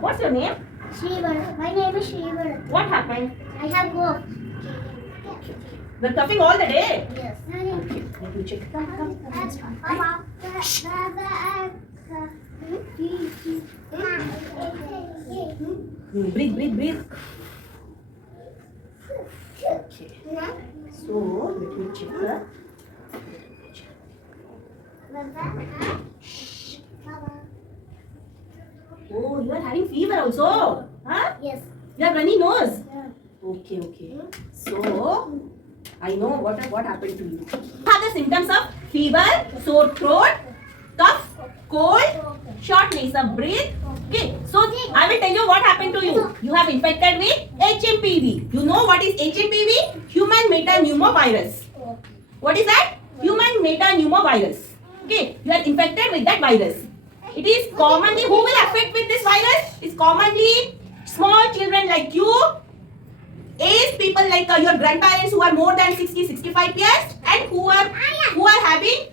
What's your name? Shrivar. My name is Shrivar. What happened? I have cough. You're coughing all the day. Yes. Let me check. Come. Breathe. Okay. So, let me check. Oh, you are having fever also? Huh? Yes. You have runny nose? Yeah. Okay. So, I know what happened to you. Have the symptoms of fever, sore throat, cough, cold, shortness of breath. Okay, so I will tell you what happened to you. You have infected with HMPV. You know what is HMPV? Human metapneumovirus. What is that? Human metapneumovirus. Okay, you are infected with that virus. It is commonly, who will affect with this virus? It's commonly small children like you, aged people like your grandparents who are more than 60-65 years, and who are having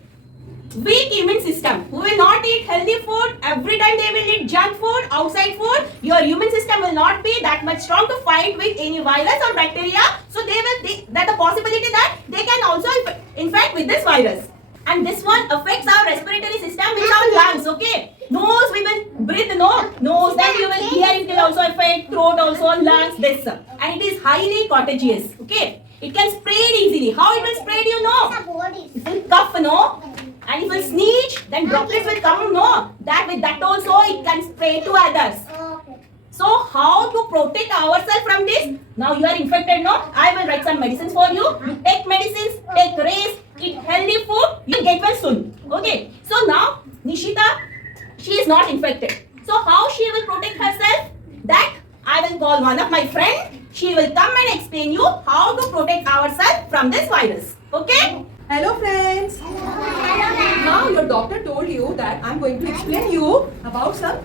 weak immune system, who will not eat healthy food. Every time they will eat junk food, outside food, your immune system will not be that much strong to fight with any virus or bacteria. So that the possibility that they can also infect with this virus. And this one affects our respiratory system with our lungs. Okay, nose we will breathe the nose, then you will hear it will also affect throat also, lungs, this, and it is highly contagious. Okay, it can spread easily. How it will spread, you know? It will cough, no? And if you sneeze, then droplets will come, no? With that also it can spread to others. So how to protect ourselves from this? Now you are infected, no? I will write some medicines for you. You take medicines, take rest, eat healthy food, you will get well soon. Okay. So now Nishita, she is not infected. So how she will protect herself? That I will call one of my friends. She will come and explain you how to protect ourselves from this virus. Okay? Hello friends. Now your doctor told you that I'm going to explain you about that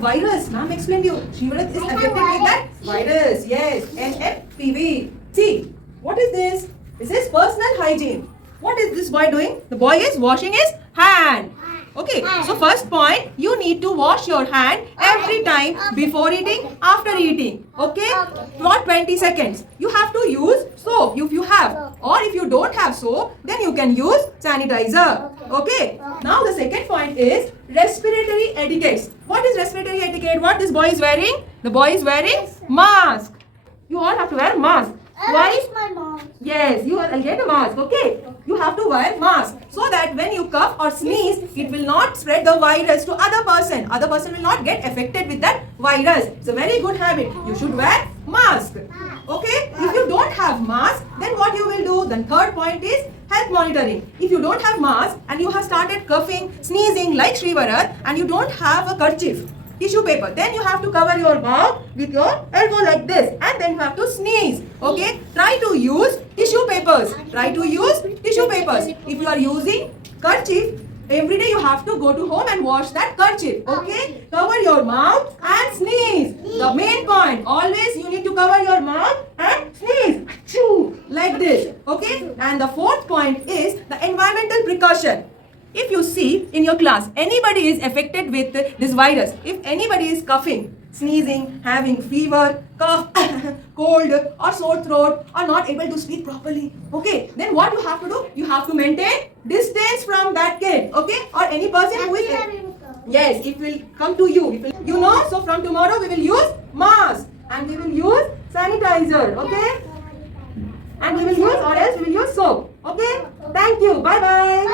virus. Now I'm explaining you. Shrivarat is affected with that virus. Yes, HMPV. See, what is this? This is personal hygiene. What is this boy doing? The boy is washing his hand. Okay, so first point, you need to wash your hand every time before eating, after eating. Okay, not 20 seconds. You have to use soap if you have, or if you don't have soap, then you can use sanitizer. Okay, now the second point is respiratory etiquette. What is respiratory etiquette? What this boy is wearing? The boy is wearing mask. You all have to wear mask. Why? My mom. Yes, you will get a mask, okay? You have to wear mask so that when you cough or sneeze, it will not spread the virus to other person. Other person will not get affected with that virus. It's a very good habit. You should wear mask. Okay? If you don't have mask, then what you will do? Then third point is health monitoring. If you don't have mask and you have started coughing, sneezing like Shrivarat and you don't have a kerchief, tissue paper, then you have to cover your mouth with your elbow like this, and then you have to sneeze. Okay, try to use tissue papers. If you are using kerchief, every day you have to go to home and wash that kerchief. Okay, cover your mouth and sneeze. The main point, always you need to cover your mouth and sneeze. Achoo, like this. Okay, and the fourth point is the environmental precaution. If you see in your class, anybody is affected with this virus, if anybody is coughing, sneezing, having fever, cough, cold or sore throat or not able to speak properly, okay, then what you have to do? You have to maintain distance from that kid, okay, or any person who is... Yes, it will come to you. You know, so from tomorrow we will use mask and we will use sanitizer, okay, and we will use, or else we will use soap, okay. Thank you. Bye-bye.